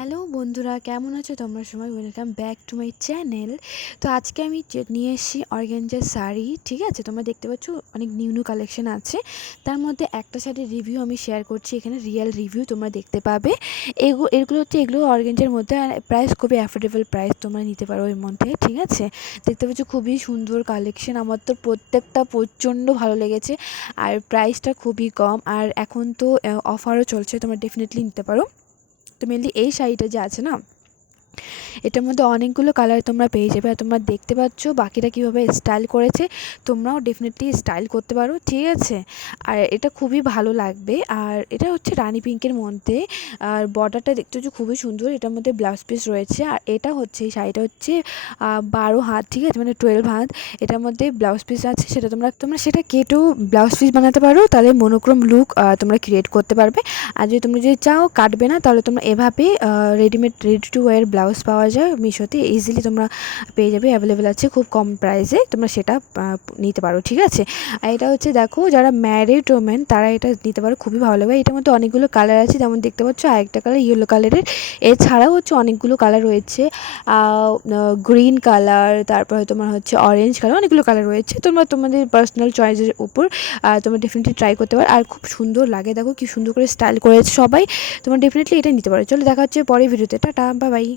Hello বন্ধুরা, কেমন আছো তোমরা সবাই? Welcome back to my channel. তো আজকে আমি নিয়ে এসেছি অর্গানজার শাড়ি। ঠিক আছে, তোমরা দেখতে পাচ্ছ অনেক নিউ নিউ কালেকশন আছে। তার মধ্যে একটা শাড়ির রিভিউ আমি শেয়ার করছি, এখানে রিয়েল রিভিউ তোমরা দেখতে পাবে। এগুলো অর্গানজার মধ্যে, আর প্রাইস খুবই অ্যাফোর্ডেবল প্রাইস, তোমরা নিতে পারো এর মধ্যে। ঠিক আছে, দেখতে পাচ্ছ খুবই সুন্দর কালেকশন, আমার তো প্রত্যেকটা প্রচণ্ড ভালো লেগেছে। আর প্রাইসটা খুবই কম, আর এখন তো অফারও চলছে, তোমরা ডেফিনেটলি নিতে পারো। তো মেনলি এই শাড়িটা যে আছে না, এটার মধ্যে অনেকগুলো কালার তোমরা পেয়ে যাবে। আর তোমরা দেখতে পাচ্ছ বাকিরা কীভাবে স্টাইল করেছে, তোমরাও ডেফিনেটলি স্টাইল করতে পারো। ঠিক আছে, আর এটা খুবই ভালো লাগবে। আর এটা হচ্ছে রানি পিঙ্কের মধ্যে, আর বর্ডারটা দেখতে হচ্ছে খুবই সুন্দর। এটার মধ্যে ব্লাউজ পিস রয়েছে, আর এটা হচ্ছে এই শাড়িটা হচ্ছে 12 হাত। ঠিক আছে, মানে 12 হাত। এটার মধ্যে ব্লাউজ পিস আছে, সেটা তোমরা সেটা কেটেও ব্লাউজ পিস বানাতে পারো, তাহলে মনোক্রোম লুক তোমরা ক্রিয়েট করতে পারবে। আর তোমরা যদি চাও কাটবে না, তাহলে তোমরা এভাবে রেডি টু ওয়্যার ব্লাউজ পাওয়া যায় মিশোতে, ইজিলি তোমরা পেয়ে যাবে, অ্যাভেলেবেল আছে খুব কম প্রাইসে, তোমরা সেটা নিতে পারো। ঠিক আছে, আর এটা হচ্ছে দেখো, যারা ম্যারিড ওমেন তারা এটা নিতে পারো, খুবই ভালো লাগবে। এটার মধ্যে অনেকগুলো কালার আছে, যেমন দেখতে পাচ্ছ আরেকটা কালার ইয়েলো কালারের। এছাড়াও হচ্ছে অনেকগুলো কালার রয়েছে, গ্রিন কালার, তারপরে তোমার হচ্ছে অরেঞ্জ কালার, অনেকগুলো কালার রয়েছে। তোমরা তোমাদের পার্সোনাল চয়েসের উপর তোমরা ডেফিনেটলি ট্রাই করতে পারো। আর খুব সুন্দর লাগে, দেখো কি সুন্দর করে স্টাইল করেছে সবাই। তোমরা ডেফিনেটলি এটা নিতে পারো। চলো দেখা হচ্ছে পরের ভিডিওতে, টাটা, বাই বাই।